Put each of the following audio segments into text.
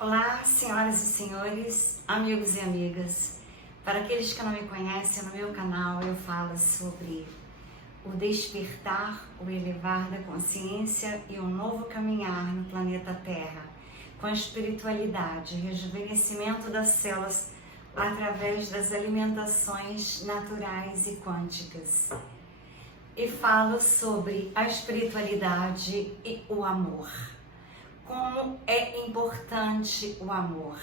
Olá, senhoras e senhores, amigos e amigas. Para aqueles que não me conhecem, no meu canal eu falo sobre o despertar, o elevar da consciência e um novo caminhar no planeta Terra, com a espiritualidade, rejuvenescimento das células através das alimentações naturais e quânticas. E falo sobre a espiritualidade e o amor. Como é importante o amor.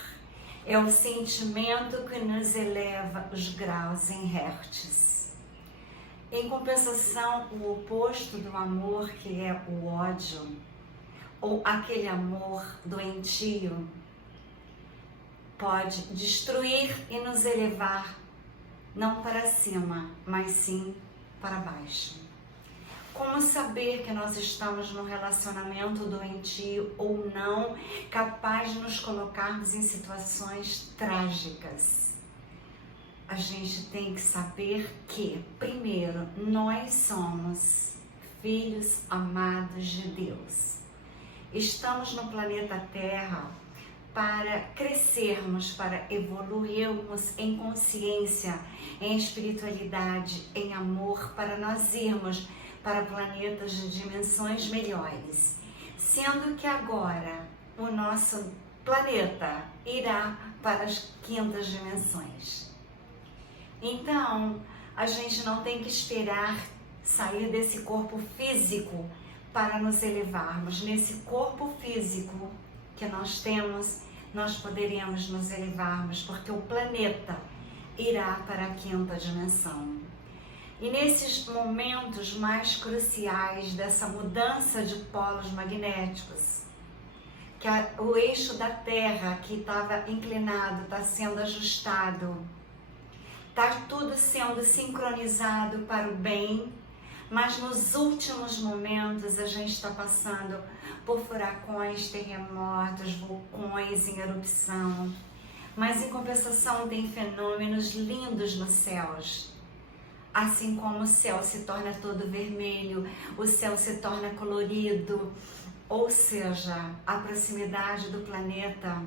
É o sentimento que nos eleva os graus em hertz. Em compensação, o oposto do amor, que é o ódio, ou aquele amor doentio, pode destruir e nos elevar, não para cima, mas sim para baixo. Como saber que nós estamos num relacionamento doentio ou não, capaz de nos colocarmos em situações trágicas? A gente tem que saber que, primeiro, nós somos filhos amados de Deus. Estamos no planeta Terra para crescermos, para evoluirmos em consciência, em espiritualidade, em amor, para nós irmos para planetas de dimensões melhores, sendo que agora o nosso planeta irá para as quintas dimensões. Então, a gente não tem que esperar sair desse corpo físico para nos elevarmos. Nesse corpo físico que nós temos, nós poderemos nos elevarmos, porque o planeta irá para a quinta dimensão. E nesses momentos mais cruciais dessa mudança de polos magnéticos, que o eixo da Terra que estava inclinado está sendo ajustado, está tudo sendo sincronizado para o bem, mas nos últimos momentos a gente está passando por furacões, terremotos, vulcões em erupção, mas em compensação tem fenômenos lindos nos céus. Assim como o céu se torna todo vermelho, o céu se torna colorido, ou seja, a proximidade do planeta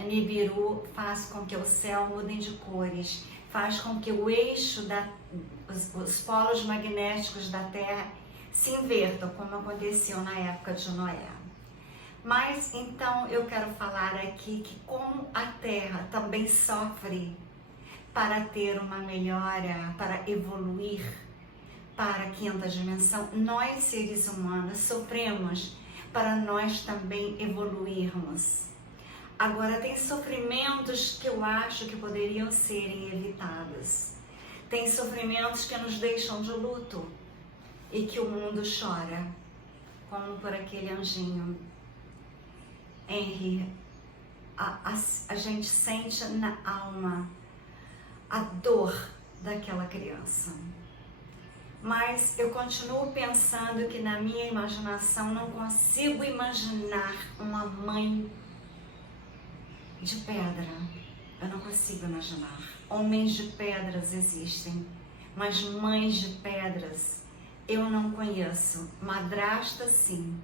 Nibiru faz com que o céu mude de cores, faz com que o eixo, os polos magnéticos da Terra se invertam, como aconteceu na época de Noé. Mas então eu quero falar aqui que como a Terra também sofre para ter uma melhora, para evoluir para a quinta dimensão, nós seres humanos sofremos para nós também evoluirmos. Agora, tem sofrimentos que eu acho que poderiam serem evitados. Tem sofrimentos que nos deixam de luto e que o mundo chora, como por aquele anjinho. Henry, a gente sente na alma a dor daquela criança. Mas eu continuo pensando que na minha imaginação não consigo imaginar uma mãe de pedra. Eu não consigo imaginar. Homens de pedras existem, mas mães de pedras eu não conheço. Madrasta sim,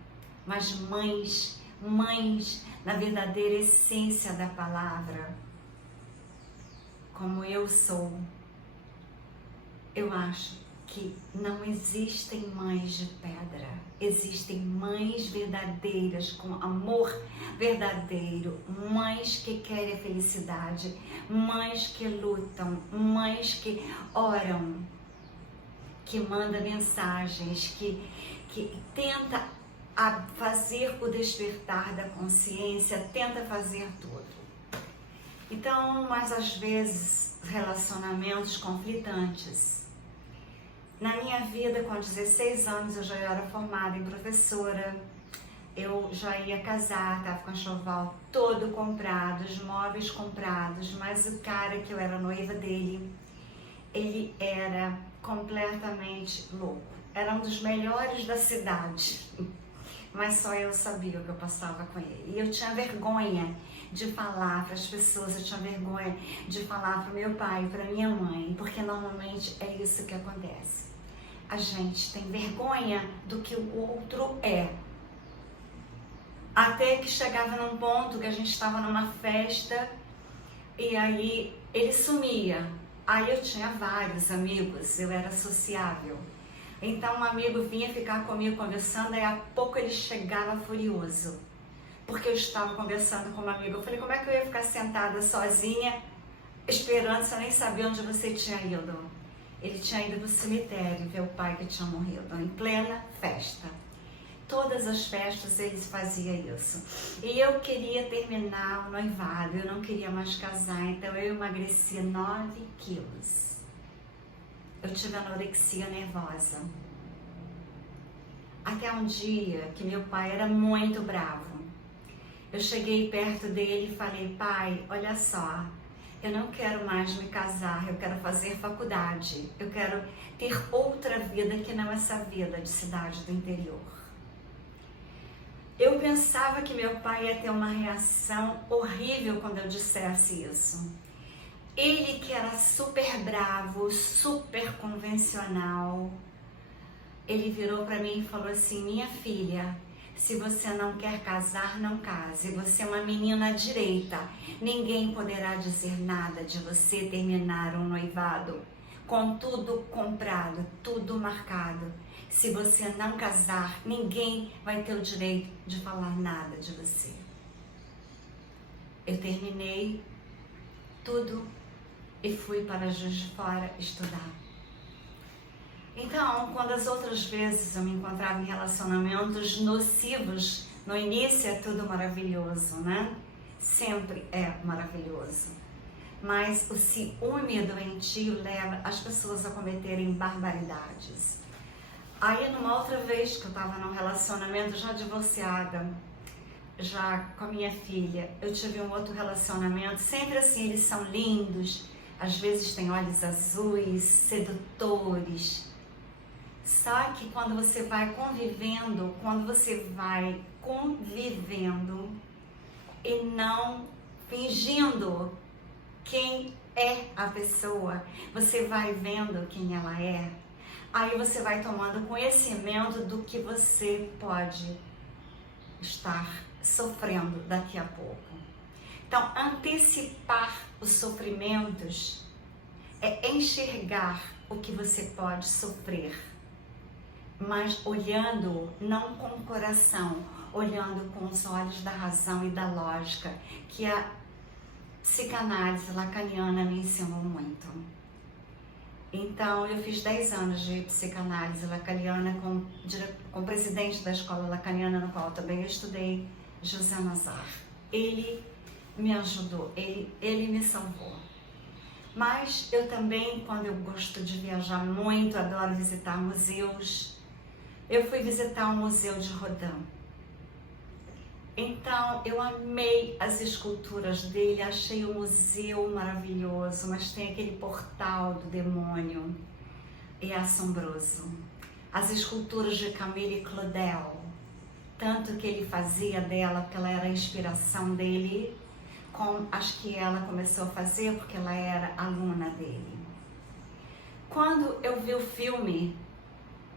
mas mães na verdadeira essência da palavra, como eu sou, eu acho que não existem mães de pedra, existem mães verdadeiras, com amor verdadeiro, mães que querem a felicidade, mães que lutam, mães que oram, que mandam mensagens, que tenta fazer o despertar da consciência, tenta fazer tudo. Então, mas às vezes, relacionamentos conflitantes. Na minha vida, com 16 anos, eu já era formada em professora, eu já ia casar, estava com o enxoval todo comprado, os móveis comprados, mas o cara que eu era noiva dele, ele era completamente louco. Era um dos melhores da cidade, mas só eu sabia o que eu passava com ele. E eu tinha vergonha de falar para as pessoas, eu tinha vergonha de falar para o meu pai, para minha mãe, porque normalmente é isso que acontece. A gente tem vergonha do que o outro é. Até que chegava num ponto que a gente estava numa festa e aí ele sumia. Aí eu tinha vários amigos, eu era sociável. Então um amigo vinha ficar comigo conversando e a pouco ele chegava furioso. Porque eu estava conversando com uma amiga. Eu falei, como é que eu ia ficar sentada sozinha, esperando, se eu nem sabia onde você tinha ido? Ele tinha ido pro cemitério ver o pai que tinha morrido, em plena festa. Todas as festas eles faziam isso. E eu queria terminar o noivado, eu não queria mais casar, então eu emagreci 9 quilos. Eu tive anorexia nervosa. Até um dia que meu pai era muito bravo. Eu cheguei perto dele e falei, pai, olha só, eu não quero mais me casar, eu quero fazer faculdade, eu quero ter outra vida que não essa vida de cidade do interior. Eu pensava que meu pai ia ter uma reação horrível quando eu dissesse isso. Ele que era super bravo, super convencional, ele virou para mim e falou assim, minha filha, se você não quer casar, não case. Você é uma menina direita. Ninguém poderá dizer nada de você terminar um noivado com tudo comprado, tudo marcado. Se você não casar, ninguém vai ter o direito de falar nada de você. Eu terminei tudo e fui para Juiz de Fora estudar. Então, quando as outras vezes eu me encontrava em relacionamentos nocivos, no início é tudo maravilhoso, né? Sempre é maravilhoso. Mas o ciúme doentio leva as pessoas a cometerem barbaridades. Aí, numa outra vez que eu estava num relacionamento já divorciada, já com a minha filha, eu tive um outro relacionamento, sempre assim, eles são lindos, às vezes têm olhos azuis, sedutores. Só que quando você vai convivendo e não fingindo quem é a pessoa, você vai vendo quem ela é, aí você vai tomando conhecimento do que você pode estar sofrendo daqui a pouco. Então, antecipar os sofrimentos é enxergar o que você pode sofrer, mas olhando não com o coração, olhando com os olhos da razão e da lógica, que a psicanálise lacaniana me ensinou muito. Então, eu fiz 10 anos de psicanálise lacaniana com o presidente da escola lacaniana, no qual também eu estudei, José Nazar. Ele me ajudou, ele me salvou. Mas eu também, quando eu gosto de viajar muito, adoro visitar museus, eu fui visitar um museu de Rodin. Então, eu amei as esculturas dele, achei o museu maravilhoso, mas tem aquele portal do demônio, e é assombroso. As esculturas de Camille Claudel, tanto que ele fazia dela, porque ela era a inspiração dele, como acho que ela começou a fazer porque ela era aluna dele. Quando eu vi o filme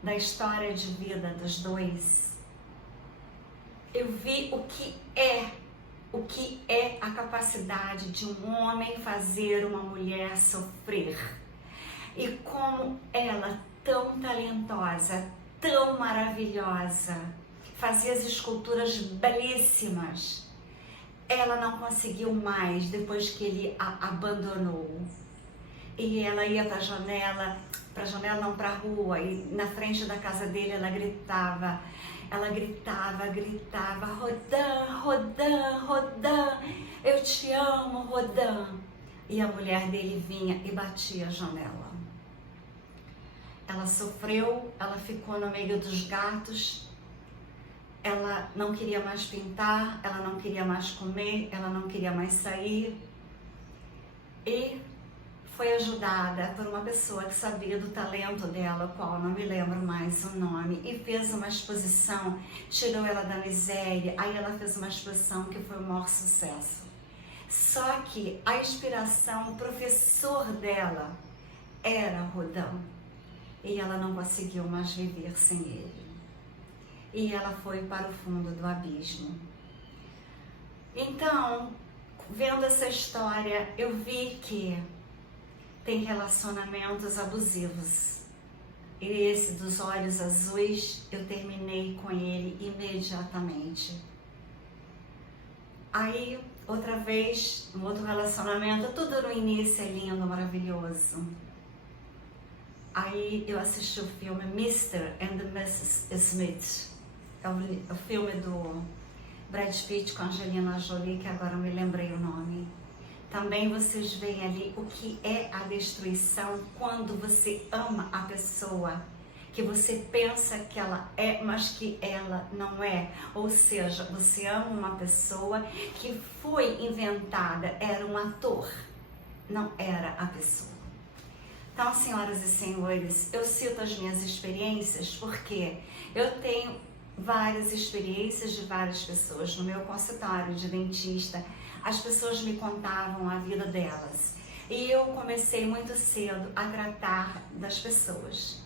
da história de vida dos dois, eu vi o que é a capacidade de um homem fazer uma mulher sofrer. E como ela, tão talentosa, tão maravilhosa, fazia as esculturas belíssimas, ela não conseguiu mais depois que ele a abandonou. E ela ia para a janela não, para a rua, e na frente da casa dele ela gritava, Rodin, Rodin, Rodin, eu te amo, Rodin. E a mulher dele vinha e batia a janela. Ela sofreu, ela ficou no meio dos gatos, ela não queria mais pintar, ela não queria mais comer, ela não queria mais sair. E foi ajudada por uma pessoa que sabia do talento dela, o qual não me lembro mais o nome, e fez uma exposição, tirou ela da miséria, aí ela fez uma exposição que foi o maior sucesso. Só que a inspiração, o professor dela era Rodin, e ela não conseguiu mais viver sem ele. E ela foi para o fundo do abismo. Então, vendo essa história, eu vi que tem relacionamentos abusivos. E esse dos olhos azuis, eu terminei com ele imediatamente. Aí, outra vez, um outro relacionamento, tudo no início é lindo, maravilhoso. Aí eu assisti o filme Mr. and Mrs. Smith. É o filme do Brad Pitt com Angelina Jolie, que agora eu me lembrei o nome. Também vocês veem ali o que é a destruição quando você ama a pessoa, que você pensa que ela é, mas que ela não é. Ou seja, você ama uma pessoa que foi inventada, era um ator, não era a pessoa. Então, senhoras e senhores, eu cito as minhas experiências porque eu tenho várias experiências de várias pessoas no meu consultório de dentista. As pessoas me contavam a vida delas e eu comecei muito cedo a tratar das pessoas.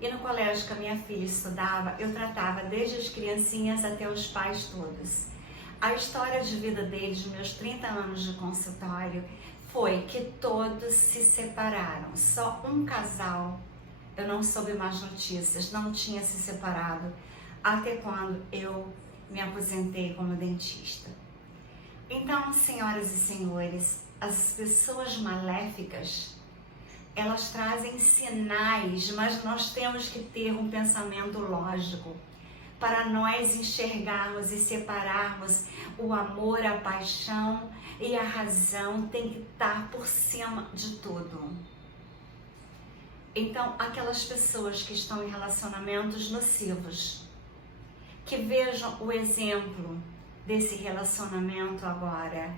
E no colégio que a minha filha estudava, eu tratava desde as criancinhas até os pais todos. A história de vida deles, meus 30 anos de consultório, foi que todos se separaram. Só um casal, eu não soube mais notícias, não tinha se separado até quando eu me aposentei como dentista. Então, senhoras e senhores, as pessoas maléficas, elas trazem sinais, mas nós temos que ter um pensamento lógico para nós enxergarmos e separarmos o amor, a paixão e a razão tem que estar por cima de tudo. Então, aquelas pessoas que estão em relacionamentos nocivos, que vejam o exemplo desse relacionamento agora.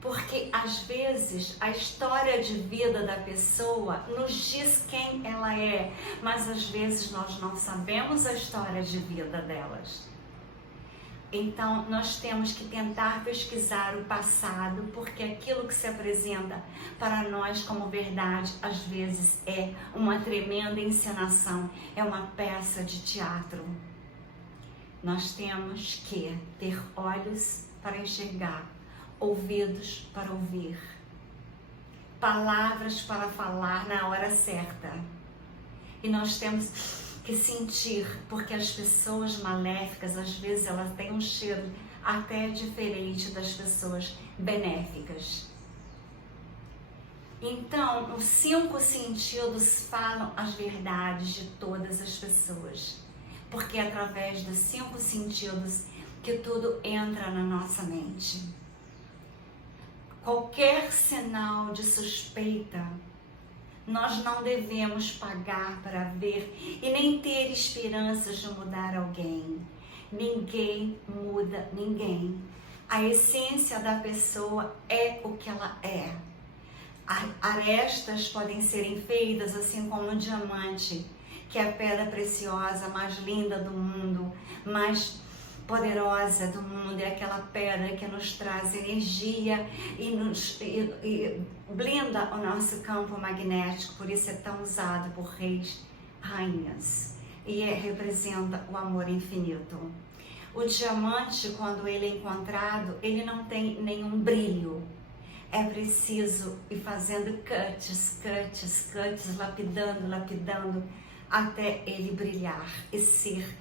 Porque às vezes a história de vida da pessoa nos diz quem ela é, mas às vezes nós não sabemos a história de vida delas. Então nós temos que tentar pesquisar o passado, porque aquilo que se apresenta para nós como verdade, às vezes é uma tremenda encenação, é uma peça de teatro. Nós temos que ter olhos para enxergar, ouvidos para ouvir, palavras para falar na hora certa. E nós temos que sentir, porque as pessoas maléficas, às vezes, elas têm um cheiro até diferente das pessoas benéficas. Então, os 5 sentidos falam as verdades de todas as pessoas, porque é através dos 5 sentidos que tudo entra na nossa mente. Qualquer sinal de suspeita, nós não devemos pagar para ver e nem ter esperanças de mudar alguém. Ninguém muda ninguém. A essência da pessoa é o que ela é. Arestas podem serem feitas assim como um diamante, que é a pedra preciosa mais linda do mundo, mais poderosa do mundo, é aquela pedra que nos traz energia e blinda o nosso campo magnético, por isso é tão usado por reis, rainhas, e representa o amor infinito. O diamante, quando ele é encontrado, ele não tem nenhum brilho, é preciso ir fazendo cuts, lapidando, até ele brilhar e ser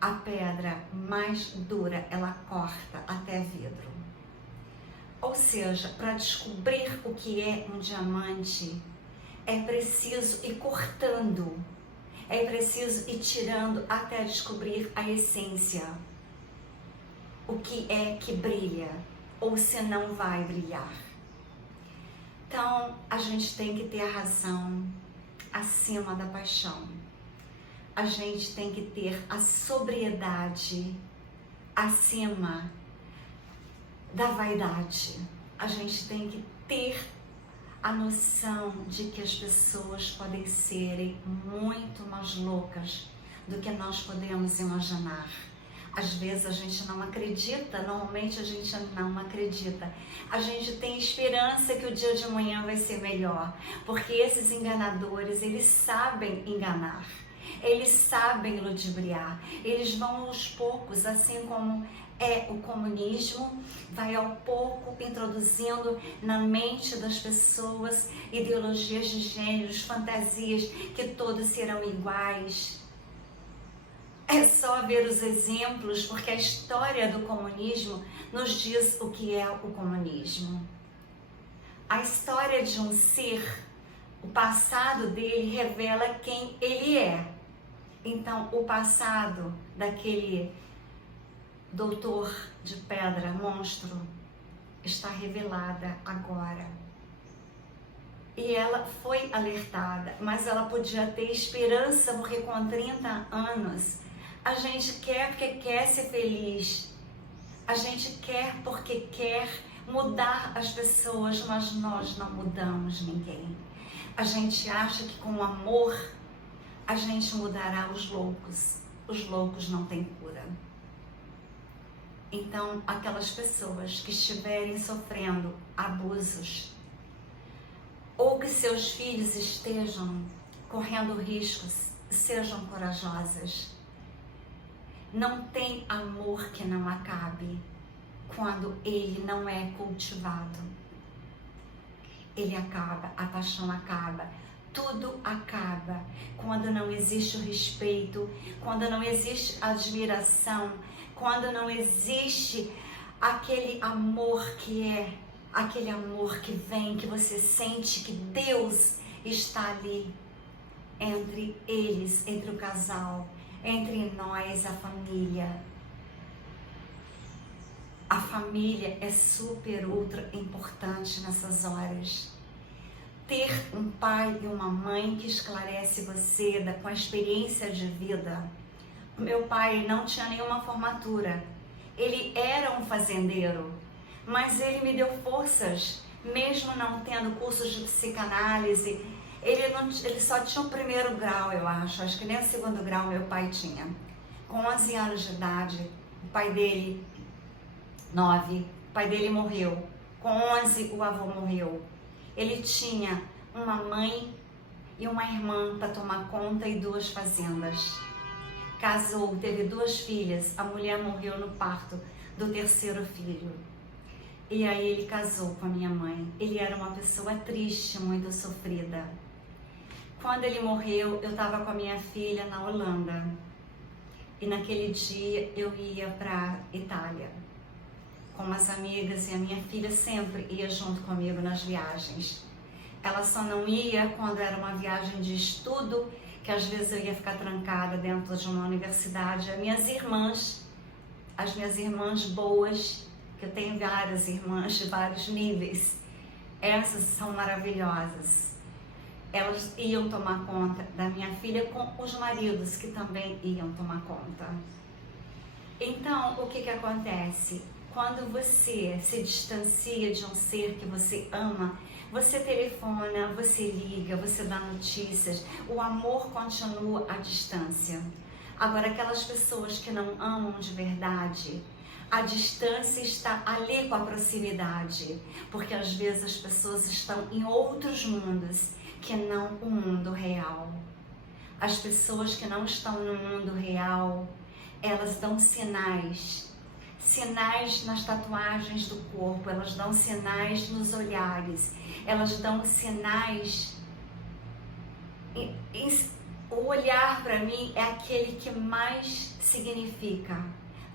a pedra mais dura, ela corta até vidro. Ou seja, para descobrir o que é um diamante, é preciso ir cortando, é preciso ir tirando até descobrir a essência. O que é que brilha, ou se não vai brilhar. Então, a gente tem que ter a razão acima da paixão. A gente tem que ter a sobriedade acima da vaidade. A gente tem que ter a noção de que as pessoas podem serem muito mais loucas do que nós podemos imaginar. Às vezes a gente não acredita, normalmente a gente não acredita. A gente tem esperança que o dia de amanhã vai ser melhor, porque esses enganadores, eles sabem enganar. Eles sabem ludibriar, eles vão aos poucos, assim como O comunismo vai ao pouco introduzindo na mente das pessoas ideologias de gêneros, fantasias que todos serão iguais. É só ver os exemplos, porque a história do comunismo nos diz o que é o comunismo. A história de um ser, o passado dele revela quem ele é. Então, o passado daquele doutor de pedra, monstro, está revelada agora. E ela foi alertada, mas ela podia ter esperança, porque com 30 anos, a gente quer porque quer ser feliz. A gente quer porque quer mudar as pessoas, mas nós não mudamos ninguém. A gente acha que com o amor a gente mudará os loucos. Os loucos não têm cura. Então, aquelas pessoas que estiverem sofrendo abusos, ou que seus filhos estejam correndo riscos, sejam corajosas. Não tem amor que não acabe quando ele não é cultivado. Ele acaba, a paixão acaba, tudo acaba quando não existe o respeito, quando não existe a admiração, quando não existe aquele amor que é, aquele amor que vem, que você sente que Deus está ali entre eles, entre o casal, entre nós, a família. A família é super, ultra importante nessas horas. Ter um pai e uma mãe que esclarece você com a experiência de vida. O meu pai não tinha nenhuma formatura. Ele era um fazendeiro, mas ele me deu forças, mesmo não tendo cursos de psicanálise. Ele só tinha o primeiro grau, eu acho que nem o segundo grau meu pai tinha. Com 11 anos de idade, o pai dele, 9, o pai dele morreu. Com 11, o avô morreu. Ele tinha uma mãe e uma irmã para tomar conta e 2 fazendas. Casou, teve 2 filhas, a mulher morreu no parto do 3º filho. E aí ele casou com a minha mãe. Ele era uma pessoa triste, muito sofrida. Quando ele morreu, eu estava com a minha filha na Holanda. E naquele dia eu ia para Itália com umas amigas, e a minha filha sempre ia junto comigo nas viagens. Ela só não ia quando era uma viagem de estudo, que às vezes eu ia ficar trancada dentro de uma universidade. As minhas irmãs boas, que eu tenho várias irmãs de vários níveis, essas são maravilhosas. Elas iam tomar conta da minha filha com os maridos que também iam tomar conta. Então, o que acontece? Quando você se distancia de um ser que você ama, você telefona, você liga, você dá notícias, o amor continua à distância. Agora, aquelas pessoas que não amam de verdade, a distância está ali com a proximidade, porque às vezes as pessoas estão em outros mundos que não o mundo real. As pessoas que não estão no mundo real, elas dão sinais nas tatuagens do corpo, elas dão sinais nos olhares, elas dão sinais. O olhar para mim é aquele que mais significa,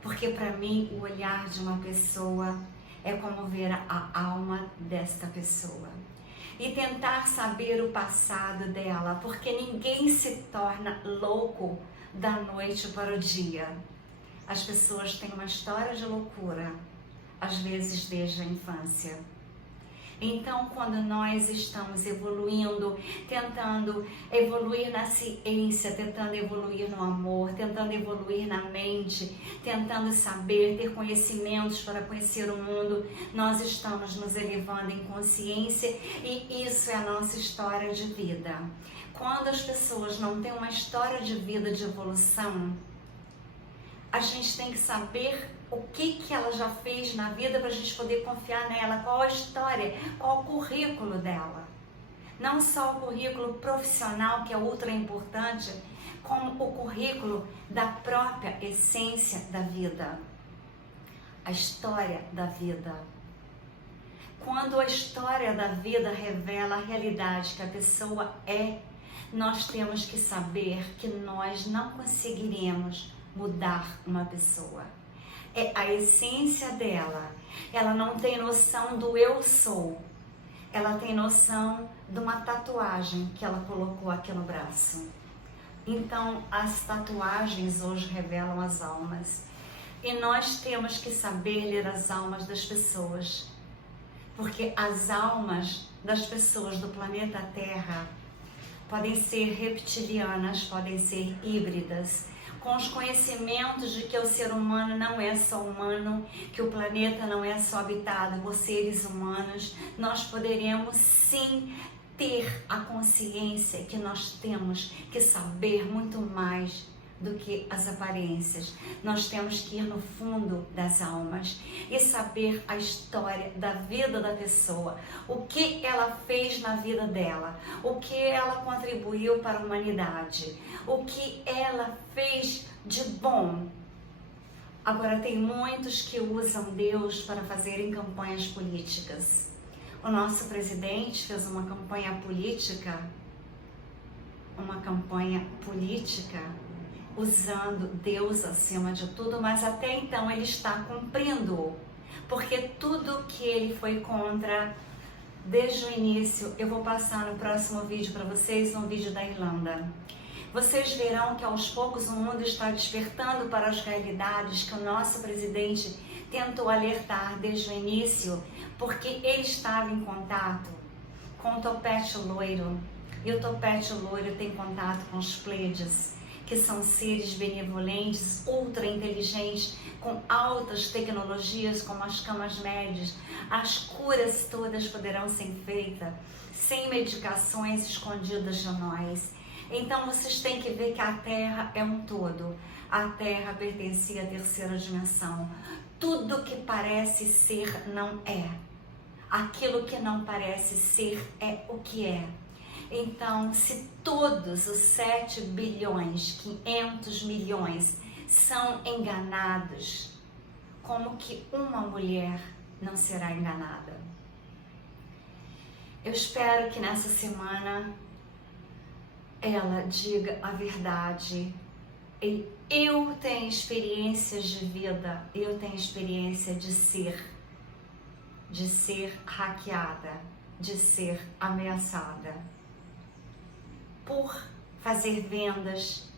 porque para mim o olhar de uma pessoa é como ver a alma desta pessoa. E tentar saber o passado dela, porque ninguém se torna louco da noite para o dia. As pessoas têm uma história de loucura, às vezes desde a infância. Então, quando nós estamos evoluindo, tentando evoluir na ciência, tentando evoluir no amor, tentando evoluir na mente, tentando saber, ter conhecimentos para conhecer o mundo, nós estamos nos elevando em consciência, e isso é a nossa história de vida. Quando as pessoas não têm uma história de vida de evolução, a gente tem que saber o que ela já fez na vida para a gente poder confiar nela, qual a história, qual o currículo dela. Não só o currículo profissional, que é ultra importante, como o currículo da própria essência da vida. a história da vida. Quando a história da vida revela a realidade que a pessoa é, nós temos que saber que nós não conseguiremos mudar uma pessoa. É a essência dela. Ela não tem noção do eu sou. Ela tem noção de uma tatuagem que ela colocou aqui no braço. Então, as tatuagens hoje revelam as almas. E nós temos que saber ler as almas das pessoas. Porque as almas das pessoas do planeta Terra podem ser reptilianas, podem ser híbridas, com os conhecimentos de que o ser humano não é só humano, que o planeta não é só habitado por seres humanos. Nós poderemos sim ter a consciência que nós temos que saber muito mais do que as aparências. Nós temos que ir no fundo das almas e saber a história da vida da pessoa, o que ela fez na vida dela, o que ela contribuiu para a humanidade, o que ela fez de bom. Agora, tem muitos que usam Deus para fazerem campanhas políticas. O nosso presidente fez uma campanha política usando Deus acima de tudo, mas até então ele está cumprindo, porque tudo que ele foi contra desde o início, eu vou passar no próximo vídeo para vocês, no vídeo da Irlanda. Vocês verão que aos poucos o mundo está despertando para as realidades que o nosso presidente tentou alertar desde o início, porque ele estava em contato com o topete loiro, e o topete loiro tem contato com os Pleiades, que são seres benevolentes, ultra inteligentes, com altas tecnologias como as camas médias. As curas todas poderão ser feitas sem medicações escondidas de nós. Então vocês têm que ver que a Terra é um todo. A Terra pertencia à terceira dimensão. Tudo que parece ser não é. Aquilo que não parece ser é o que é. Então, se todos os 7 bilhões, 500 milhões são enganados, como que uma mulher não será enganada? Eu espero que nessa semana ela diga a verdade. E eu tenho experiências de vida, eu tenho experiência de ser hackeada, de ser ameaçada por fazer vendas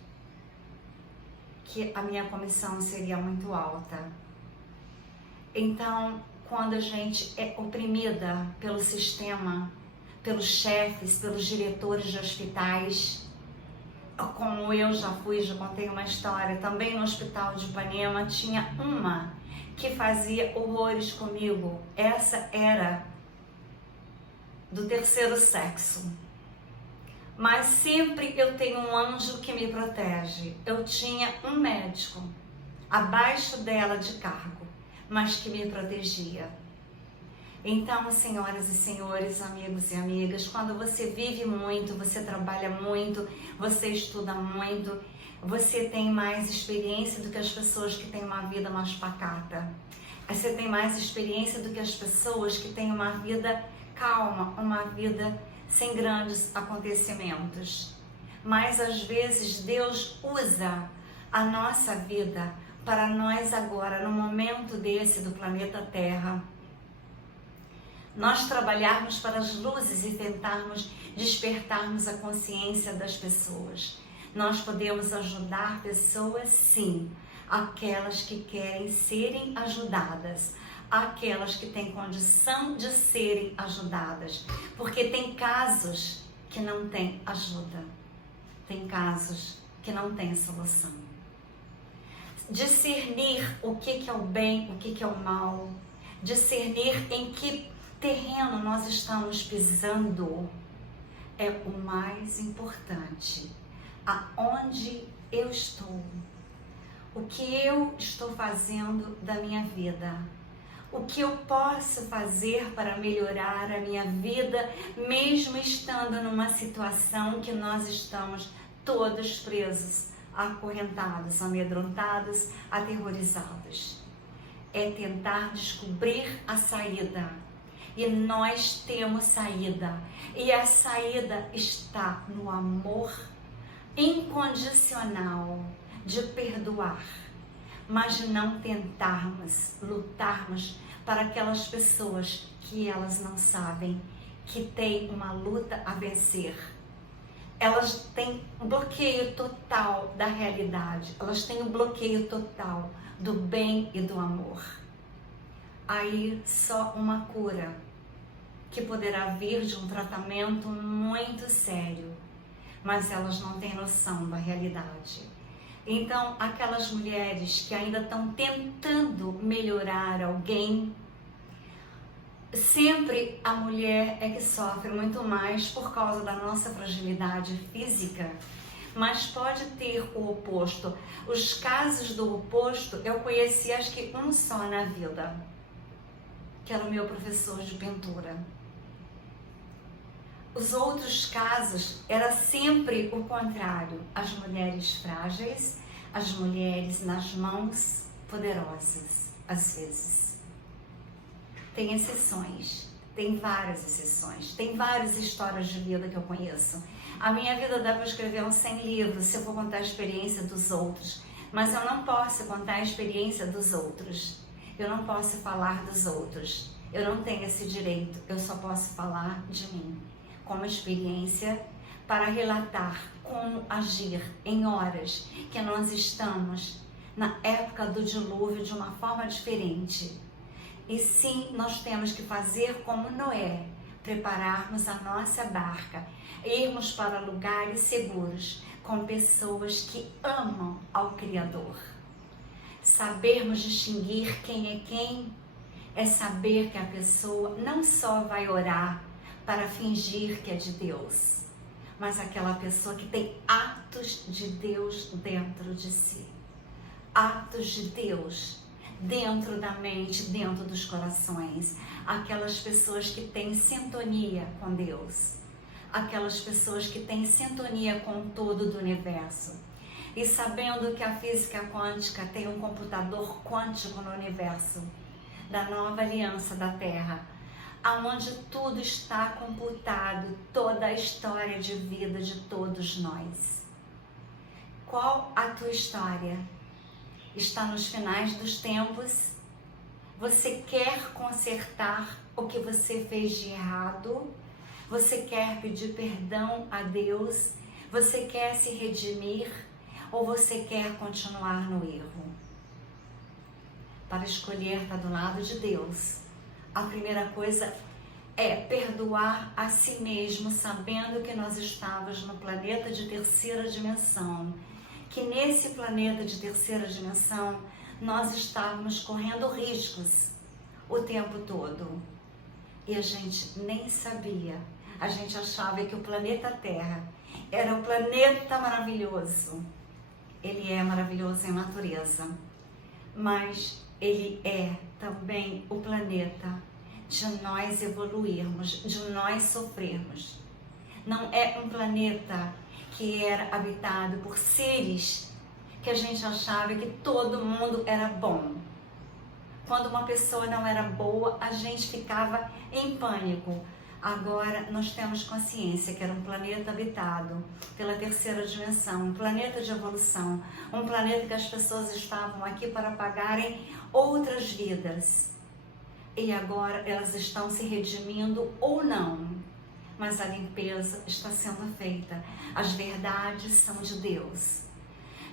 que a minha comissão seria muito alta. Então, quando a gente é oprimida pelo sistema, pelos chefes, pelos diretores de hospitais, como eu já contei uma história, também no hospital de Ipanema, tinha uma que fazia horrores comigo. Essa era do terceiro sexo. Mas sempre eu tenho um anjo que me protege. Eu tinha um médico abaixo dela de cargo, mas que me protegia. Então, senhoras e senhores, amigos e amigas, quando você vive muito, você trabalha muito, você estuda muito, você tem mais experiência do que as pessoas que têm uma vida mais pacata. Você tem mais experiência do que as pessoas que têm uma vida calma, uma vida sem grandes acontecimentos. Mas às vezes Deus usa a nossa vida para nós agora, no momento desse do planeta Terra, nós trabalharmos para as luzes e tentarmos despertarmos a consciência das pessoas. Nós podemos ajudar pessoas, sim, aquelas que querem serem ajudadas, aquelas que têm condição de serem ajudadas, porque tem casos que não têm ajuda, tem casos que não têm solução. Discernir o que é o bem, o que é o mal, discernir em que terreno nós estamos pisando é o mais importante. Aonde eu estou, o que eu estou fazendo da minha vida, o que eu posso fazer para melhorar a minha vida, mesmo estando numa situação que nós estamos todos presos, acorrentados, amedrontados, aterrorizados. é tentar descobrir a saída. E nós temos saída. E a saída está no amor incondicional de perdoar, mas de não tentarmos, lutarmos para aquelas pessoas que elas não sabem que têm uma luta a vencer. Elas têm um bloqueio total da realidade, elas têm um bloqueio total do bem e do amor. Aí só uma cura que poderá vir de um tratamento muito sério, mas elas não têm noção da realidade. Então, aquelas mulheres que ainda estão tentando melhorar alguém, sempre a mulher é que sofre muito mais por causa da nossa fragilidade física, mas pode ter o oposto. Os casos do oposto, eu conheci acho que um só na vida, que era o meu professor de pintura. Os outros casos era sempre o contrário, as mulheres frágeis, as mulheres nas mãos poderosas, às vezes. Tem exceções, tem várias exceções, tem várias histórias de vida que eu conheço. A minha vida dá para escrever uns 100 livros se eu for contar a experiência dos outros, mas eu não posso contar a experiência dos outros, eu não posso falar dos outros, eu não tenho esse direito, eu só posso falar de mim, como experiência para relatar como agir em horas que nós estamos na época do dilúvio de uma forma diferente. E sim, nós temos que fazer como Noé, prepararmos a nossa barca, irmos para lugares seguros com pessoas que amam ao Criador. Sabermos distinguir quem é saber que a pessoa não só vai orar para fingir que é de Deus, mas aquela pessoa que tem atos de Deus dentro de si. Atos de Deus dentro da mente, dentro dos corações. Aquelas pessoas que têm sintonia com Deus. Aquelas pessoas que têm sintonia com o todo do universo. E sabendo que a física quântica tem um computador quântico no universo, da nova aliança da Terra, aonde tudo está computado, toda a história de vida de todos nós. Qual a tua história? Está nos finais dos tempos? Você quer consertar o que você fez de errado? Você quer pedir perdão a Deus? Você quer se redimir? Ou você quer continuar no erro? Para escolher estar do lado de Deus, a primeira coisa é perdoar a si mesmo, sabendo que nós estávamos no planeta de terceira dimensão, que nesse planeta de terceira dimensão nós estávamos correndo riscos o tempo todo. E a gente nem sabia, a gente achava que o planeta Terra era um planeta maravilhoso. Ele é maravilhoso em natureza, mas ele é também o planeta de nós evoluirmos, de nós sofrermos. Não é um planeta que era habitado por seres que a gente achava que todo mundo era bom. Quando uma pessoa não era boa, a gente ficava em pânico. Agora nós temos consciência que era um planeta habitado pela terceira dimensão, um planeta de evolução, um planeta que as pessoas estavam aqui para pagarem outras vidas. E agora elas estão se redimindo ou não, mas a limpeza está sendo feita. As verdades são de Deus.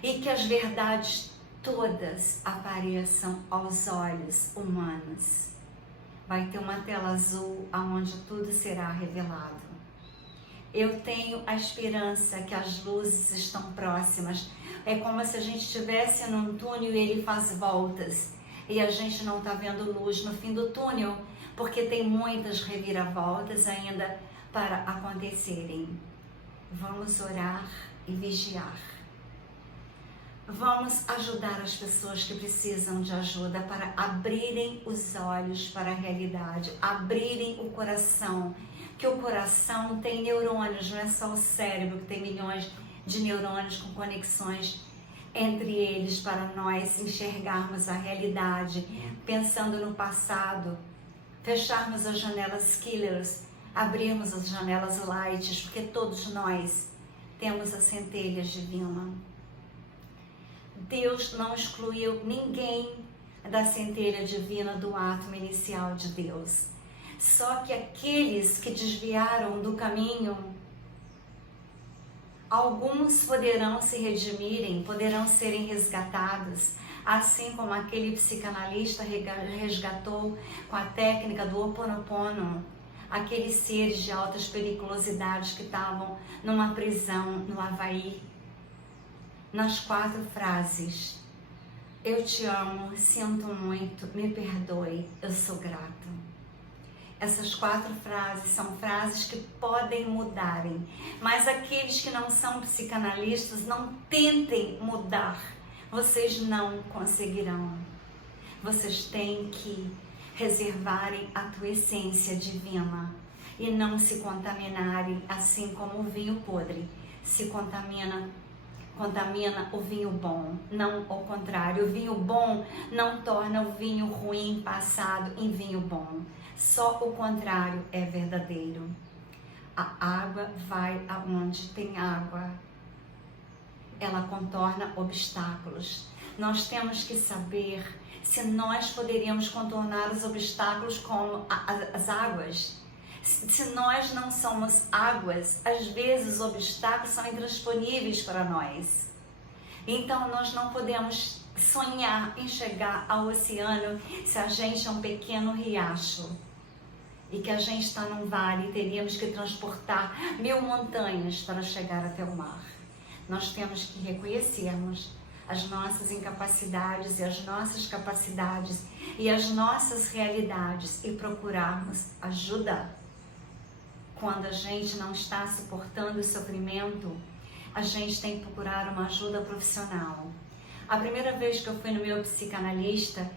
E que as verdades todas apareçam aos olhos humanos. Vai ter uma tela azul onde tudo será revelado. Eu tenho a esperança que as luzes estão próximas. É como se a gente estivesse num túnel e ele faz voltas. E a gente não está vendo luz no fim do túnel, porque tem muitas reviravoltas ainda para acontecerem. Vamos orar e vigiar. Vamos ajudar as pessoas que precisam de ajuda para abrirem os olhos para a realidade, abrirem o coração, que o coração tem neurônios, não é só o cérebro que tem milhões de neurônios com conexões entre eles para nós enxergarmos a realidade, pensando no passado, fecharmos as janelas killers, abrirmos as janelas lights, porque todos nós temos a centelha divina. Deus não excluiu ninguém da centelha divina do átomo inicial de Deus. Só que aqueles que desviaram do caminho, alguns poderão se redimirem, poderão serem resgatados, assim como aquele psicanalista resgatou com a técnica do Ho Oponopono aqueles seres de altas periculosidades que estavam numa prisão no Havaí, nas 4 frases: eu te amo, sinto muito, me perdoe, eu sou grato. Essas 4 frases são frases que podem mudarem, mas aqueles que não são psicanalistas, não tentem mudar, vocês não conseguirão. Vocês têm que reservarem a tua essência divina e não se contaminarem, assim como o vinho podre se contamina o vinho bom, não ao contrário. O vinho bom não torna o vinho ruim passado em vinho bom. Só o contrário é verdadeiro. A água vai aonde tem água. Ela contorna obstáculos. Nós temos que saber se nós poderíamos contornar os obstáculos como as águas. Se nós não somos águas, às vezes os obstáculos são intransponíveis para nós. Então nós não podemos sonhar em chegar ao oceano se a gente é um pequeno riacho e que a gente está num vale e teríamos que transportar 1000 montanhas para chegar até o mar. Nós temos que reconhecermos as nossas incapacidades e as nossas capacidades e as nossas realidades e procurarmos ajuda. Quando a gente não está suportando o sofrimento, a gente tem que procurar uma ajuda profissional. A primeira vez que eu fui no meu psicanalista,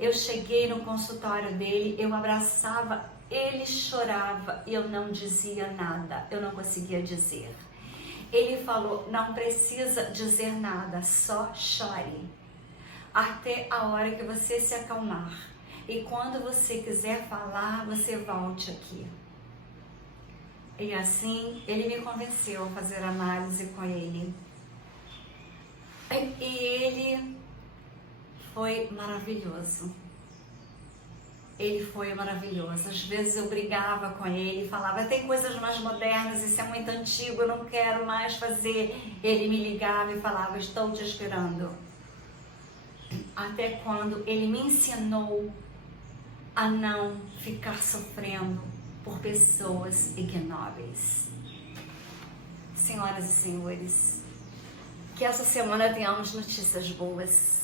eu cheguei no consultório dele, eu abraçava, ele chorava e eu não dizia nada, eu não conseguia dizer. Ele falou: não precisa dizer nada, só chore, até a hora que você se acalmar. E quando você quiser falar, você volte aqui. E assim, ele me convenceu a fazer análise com ele. E ele foi maravilhoso. Ele foi maravilhoso. Às vezes eu brigava com ele, falava: tem coisas mais modernas, isso é muito antigo, eu não quero mais fazer. Ele me ligava e falava: estou te esperando. Até quando ele me ensinou a não ficar sofrendo por pessoas ignóbeis. Senhoras e senhores, que essa semana tenhamos notícias boas.